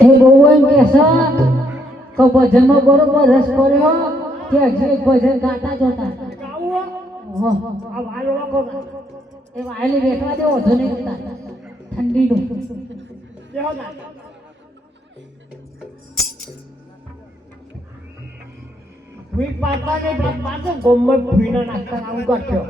એ બહુ એમ કહેશે કે ભજનમાં બરોબર રસ પડ્યો કે હજી એક ભજન ગાતા જોતા એ વાયલી બેઠવા દે વધુ નહીં કરતા ઠંડીનું વીક પાડતા ને પાડતો ગોમત ભીના નાખતા આવું કરશો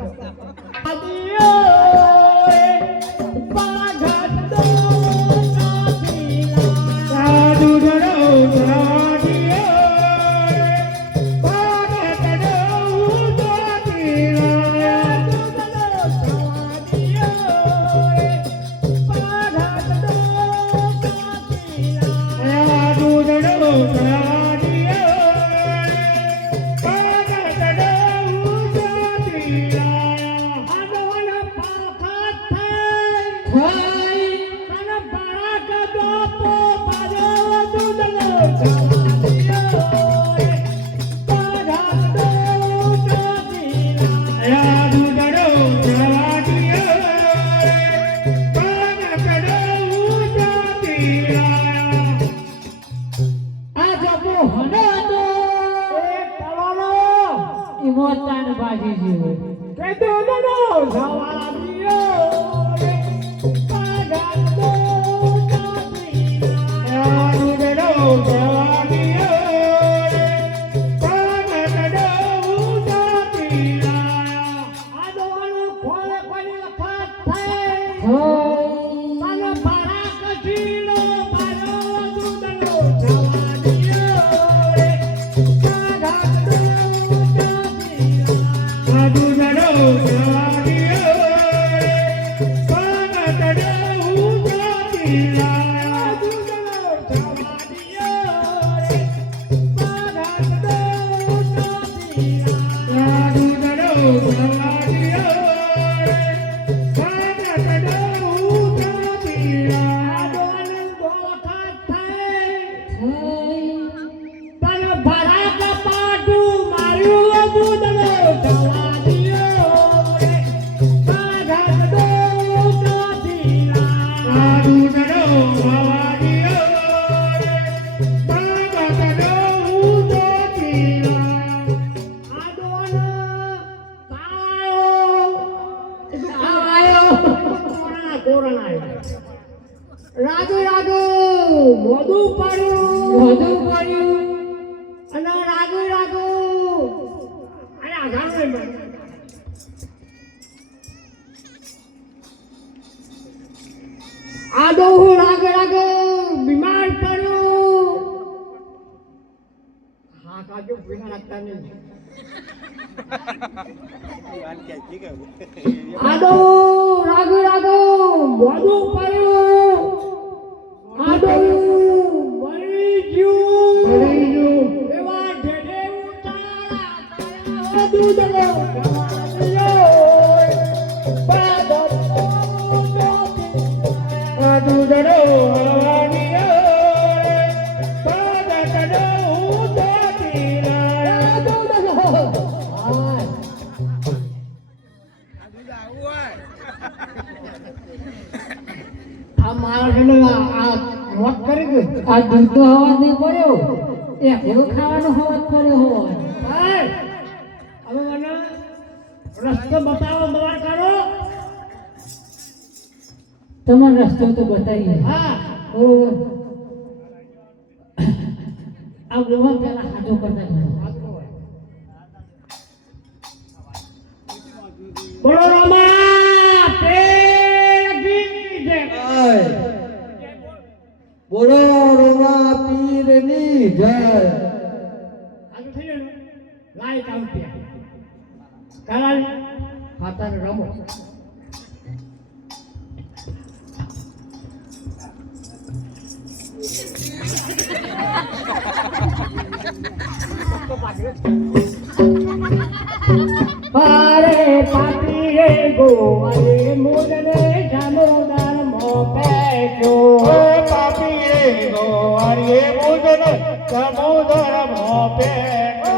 રાગુ રાગુ મોઢું પડ્યું અને રાગુ રાગુ અને આધાર આદો હું રાગ રાગ બીમાર પડ્યું હા કાજો બીમાર લાગતા નહીં આદો રાગ રાગ મોઢું પડ્યું આદો મરી ગયું એવા ઢેઢે ઉતારા દૂધ લો આ દૂધનો અવાજ નહીં પડ્યો એ ઘણો ખાવાનો અવાજ પડ્યો હોય હવે મને રસ્તો બતાવો દવા કરો તમારો રસ્તો તો બતાવીએ હા બરોબર આ ગોવા પેલા હાજો કરતા બોલો રામા પેગી જય બોલો રોમા પીરની જય આજુ થઈ ગયું લાઈટ આવતી કારણ ખાતર રમો પારે પાપી રે ગોવારે મોદને જામોદાર મોપેજો પાપી રે ગોવારે મોદને જામોદાર મોપેજો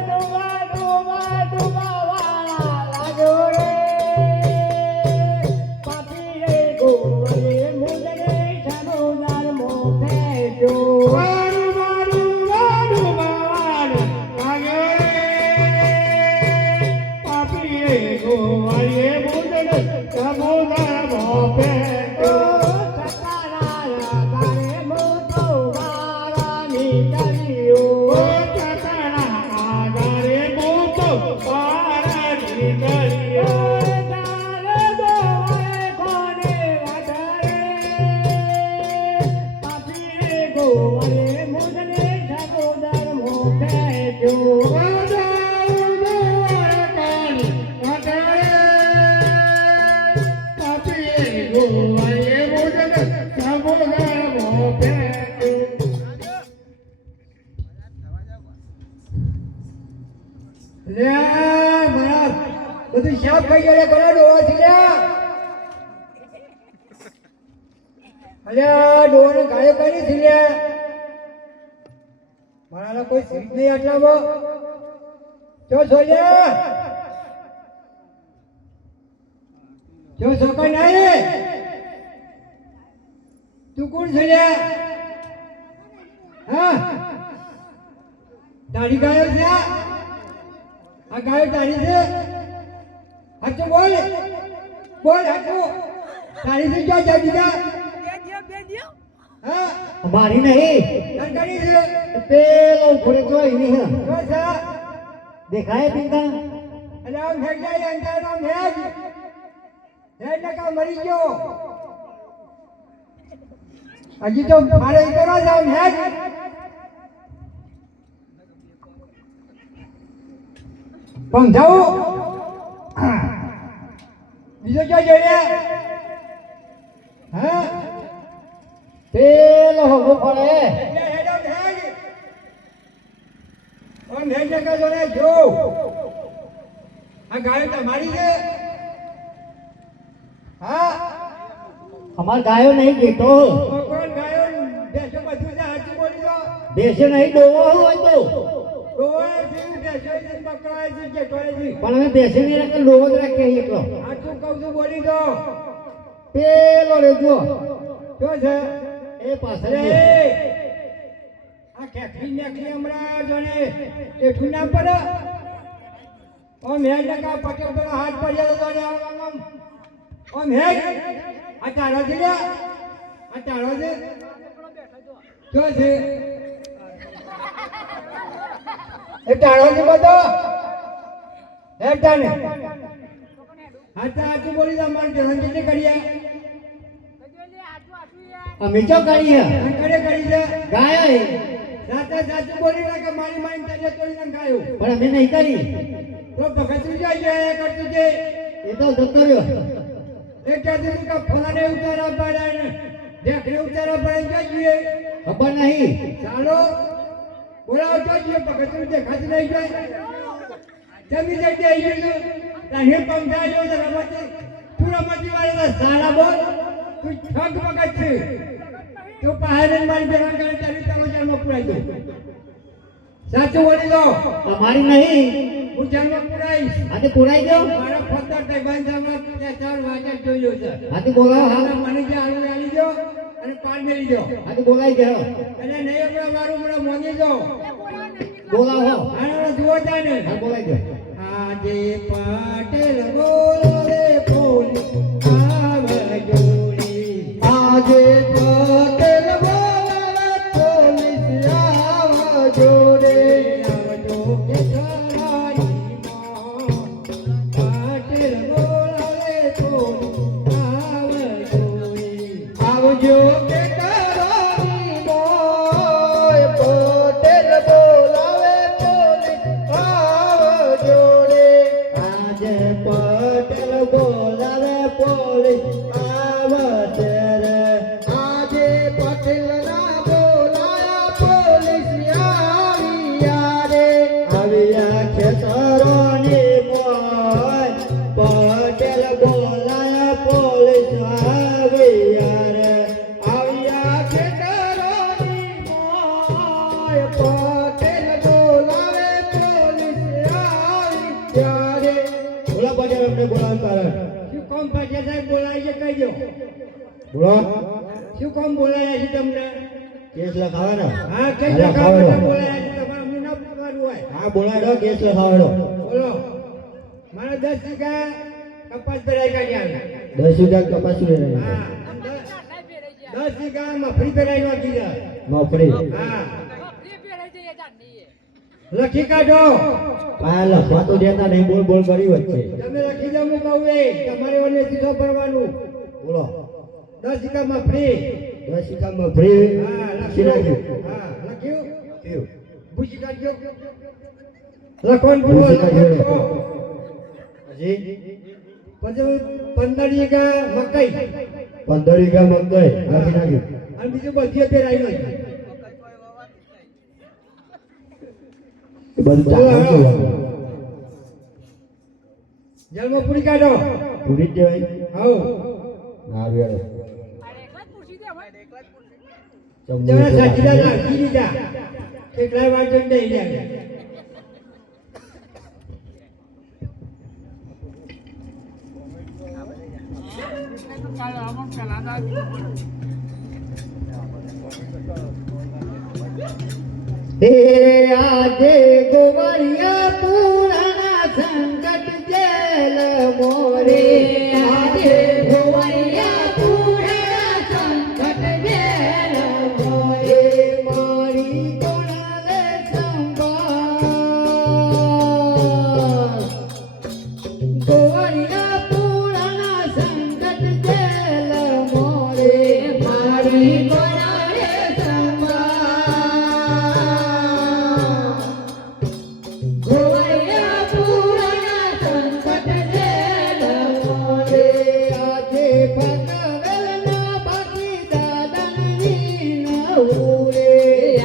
ડુબા ડુબા ડુબા વાળા લાગો રે પાપી રે ગોવારે મોદને જામોદાર મોપેજો ગોવાળે મોઢને સાબોદર મોઢે જો બધું શાપ ખાઈ ગયા કરો ડોવા થી અલ્યા ડોવાને ગાયો કરી છે લ્યા મારા કોઈ સીટ નહીં આટલામાં જો છોલ્યા જો છોકરા નહીં તું કોણ છે લ્યા હા તારી ગાયો છે આ ગાયો તારી છે હાચું બોલ બોલ હાચું તારી છે જો જા બીજા હા મારી નહીં તરકારી છે પેલો ઘોડે જોઈ નહીં હે બસ હા દેખાય પિંકા અને આમ હેડ જાય અંતર આમ હેડ નકા મરી ગયો હજી તો મારે કરો જાવ હેડ સમજાવું બીજો ક્યાં જોડ્યા હા પેલો હોગો પડે હેડ ઓમ હેડ નકા જોડે જો આ ગાયો તમારી છે હા અમાર ગાયો નહીં દેતો કોણ ગાયો બેસો બધું છે હાચું બોલી દો દેશે નહીં ડોવો હોય તો ડોવાય છે બેસો છે પકડાય છે કે ટોય છે પણ અમે બેસે નહીં રાખે ડોવો જ રાખીએ એકલો હાચું કહું છું બોલી દો પેલો રે જો શું છે એ પાછળ અરે છે. આ ખેખરી નેખરી હમણાં જોને એઠું ના પડે ઓમ હેડ નકા પટેલ પેલા હાથ પડ્યા તો જોને આમ ઓમ હેડ આ તારો છે લ્યા આ તારો છે શું છે એ તારો છે બધો હેડ તાને હાચું બોલી દો મારે જવાનું કેટલી કરીએ અમે ચો કરી હે અંકરે કરી છે ગાયો હે સાચું બોલી નાખે મારી મારી તને તોડી નાખાયું પણ અમે નહીં કરી તો ભગત જાય છે કરતું છે એ તો જતો રહ્યો એ કહેતું હતું કે ફલાને ઉતારા પડે ને ઢેકને ઉતારા પડે જોઈએ ખબર નહીં ચાલો બોલાવતો જોઈએ ભગત દેખાતું નહીં જાય જમી જગ્યાએ આવી ગયું અહીં પંખાયો તો રમતી તું રમતી વાળી સારા બોલ તું ઠગ ભગત છે તું પહાડ મારી બેન કરે તારી તારો જન્મ પુરાઈ દો સાચું બોલી દો અમારી નહીં હું જન્મ પુરાઈશ આજે પુરાઈ ગયો મારા ફતર ટેબાન સામે 4 વાચક જોયો છે આજે બોલાવો હાલ હા મને જે આલુ આલી દો અને પાન મેલી દો આજે બોલાઈ ગયો અને નહીં હમણાં મારું હમણાં મોની દો બોલાવો અને જુઓ જાને હા બોલાઈ ગયો આજે પાટેલ બોલે પોલી આવજોડી આજે પાટેલ બોલે પોલીસ આવજોડે આવજો કે તારી પાટેલ બોલે પોલીસ આવજોડી આવજો કે તારી મોય પાટેલ બોલાવે પોલીસ આવજોડે આજે પાટેલ બોલાવે પોલીસ આવશે રે આજે પટેલ ના બોલાયા પોલીસ આવ્યા રે આવ્યા ખેતરોની મોય પટેલ બોલાયા પોલીસ આવ્યા રે આવ્યા ખેતરોની મોય પટેલ બોલાવે પોલીસ આવ્યા રે બોલા પાછળ અમને બોલાવતા રહે શું કામ પાછા સાહેબ બોલાય છે કહી દો બોલો શું કામ બોલાયા છે તમને કેસ લખાવે ને હા કેસ હાલો, લખાવવા ખાવડો. બોલાયા છે તમારે અમને ના પૂછવાનું હોય હા બોલાડો કેસ લખાવડો બોલો મારે 10 વીઘા કપાસ ભરાઈ કાઢ્યા 10 વીઘા કપાસ લઈને હા 10 વીઘા મફળી ભરાઈ નાખી છે મફળી હા લખી કાઢો આ લખવા તો દેતા નહીં બોલ બોલ કરી વચ્ચે તમે લખી દો હું કહું એ તમારે ઓને સીધો ભરવાનું બોલો 10 વીઘા મફળી રસિકામાં ફ્રી હા શિરાજી. હા લખ્યું થયું. ભૂસી કાઢજો લખવાનું પૂરો લખવાનું પૂરો. હજી પછી 15 વીઘા મકાઈ 15 વીઘા મકાઈ લખી નાખ્યું. અને બીજું 72 આવી નાખ્યું. એ બધું ચાલુ કરવાનું. જન્મ પૂરી કાઢો પૂરી જ દેવાય. હાઉ ના વેળો જરા સાચીદા નાખી દીધા કેટલાય વાર જઈને નહીં જાય હે આજે ગોવાળિયા પુરાણા સંકટ જેલ મોરે આજે ગોવાળિયા પુરાણા સંકટ જેલ મોરે મારી કોણાલે સંભાળ ગોવાળિયા પુરાણા સંકટ જેલ મોરે મારી કોણાલે ગોવાળિયા પુરાણા સંકટ જેલ મોરે આજે પકવેલના બાકી દાદનની નવરે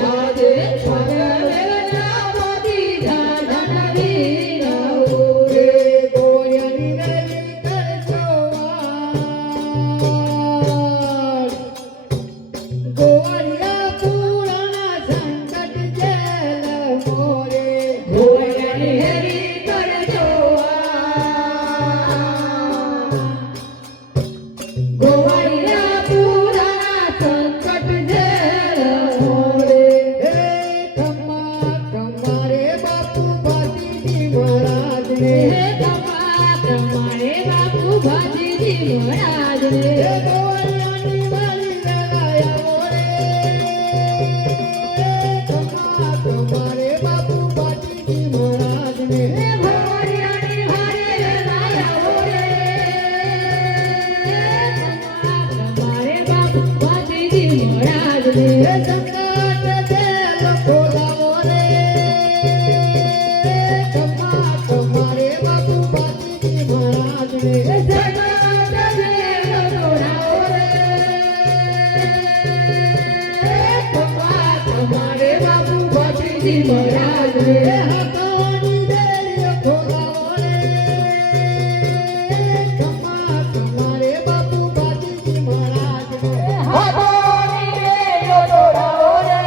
આજે પકવેલના બાકી દાદનની નવરે ગોળિયાની વેલી કરજો વાર ગોવાળિયા પુરાણા સંકટ જેલ મોરે ગોવાળિયાની હેરી કરજો ગોવાળિયા પુરાણા સંકટ જેલ મોરે હે ખમ્મા ખમ્મારે બાપુ ભાતીજી મહારાજને હે ખમ્મા ખમ્મારે બાપુ ભાતીજી મહારાજને હે ગોવાળિયાની વાલી વેલાયા મોરે ખમ્મા ખમ્મારે બાપુ ભાતીજી મહારાજને હે ગોવાળિયાની વાલી વેલાયા મોરે ખમ્મા ખમ્મારે બાપુ ભાતીજી મહારાજને હે સંકટ જેલ ખોલાવો રે ખમ્મા ખમ્મારે બાપુ ભાતીજી મહારાજને હે સંકટ જેલ ખોલાવો રે ખમ્મા ખમ્મારે બાપુ ભાતીજી મહારાજને હે હાથોની દેલીઓ ખોલાવો રે ખમ્મા ખમ્મારે બાપુ ભાતીજી મહારાજને હે હાથોની દેલીઓ ખોલાવો રે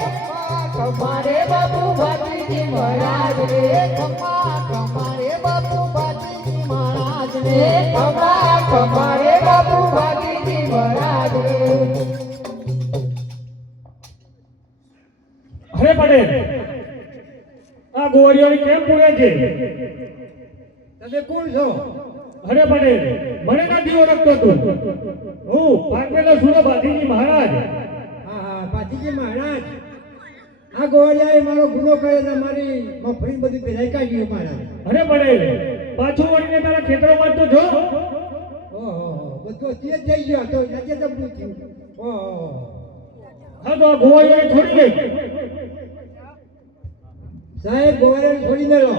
ખમ્મા ખમ્મારે બાપુ ભાતીજી મહારાજને ખમ્મા ખમ્મારે બાપુ ભાતીજી મહારાજને ખમ્મા ખમ્મારે બાપુ ભાતીજી મહારાજને અરે પટેલ આ ગોવાળિયાની કેમ પૂરે છે? તમે કોણ છો અરે પટેલ મને નથી ઓળખતો તું. હું પાકવેલો સુરો ભાતીજી મહારાજ. હા હા ભાતીજી મહારાજ આ ગોળિયાએ મારો ગુનો કર્યો છે મારી મફળી બધી ભેરાઈ કાઢી મારા અરે પટેલ પાછું વળીને તારા ખેતરોમાં તો જો. ઓહો બધો તે જ જઈ ગયો તો નથી જબરું થયું ઓહો હા તો આ ગોવાળિયાને છોડી દે. સાહેબ ગોળિયાને છોડી મેલો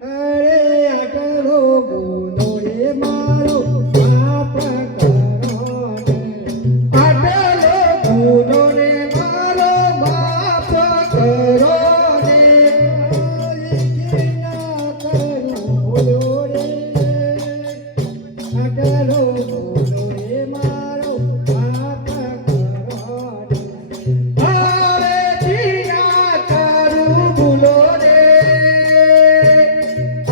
અરે આટલો ગુનો રે મારો માફ કરો ને આટલો ગુનો રે મારો માફ કરો ને ના કરું બોલો રે આટલો ગુનો રે મારો માફ કરો ને હવે જીના કરું બોલો રે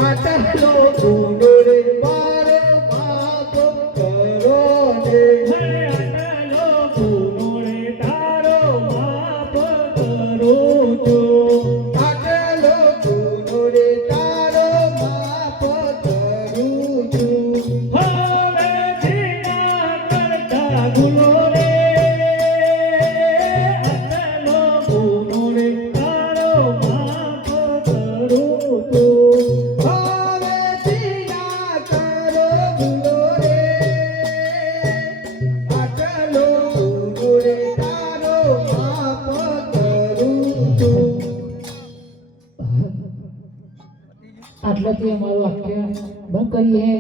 આટલો ગુનો રે મારો માફ કરો ને હે આટલો ગુનો રે તારો માફ કરું છું. આટલો ગુનો રે તારો માફ કરું છું હવે જીના કરતા ગુનો રે આટલો ગુનો રે તારો માફ કરું છું. હવે જીના કરો ગુનો રે પછી અમારું આખ્ય બંધ કરીએ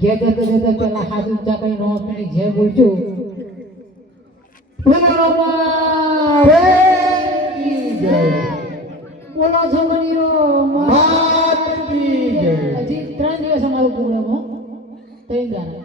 જે જતો પેલા હાથ ઊંચા કરી નો આપીને જે બોલશું બોલો છોકરીઓ હજી 3 દિવસ અમારો પ્રોગ્રામ હો 3 દાડા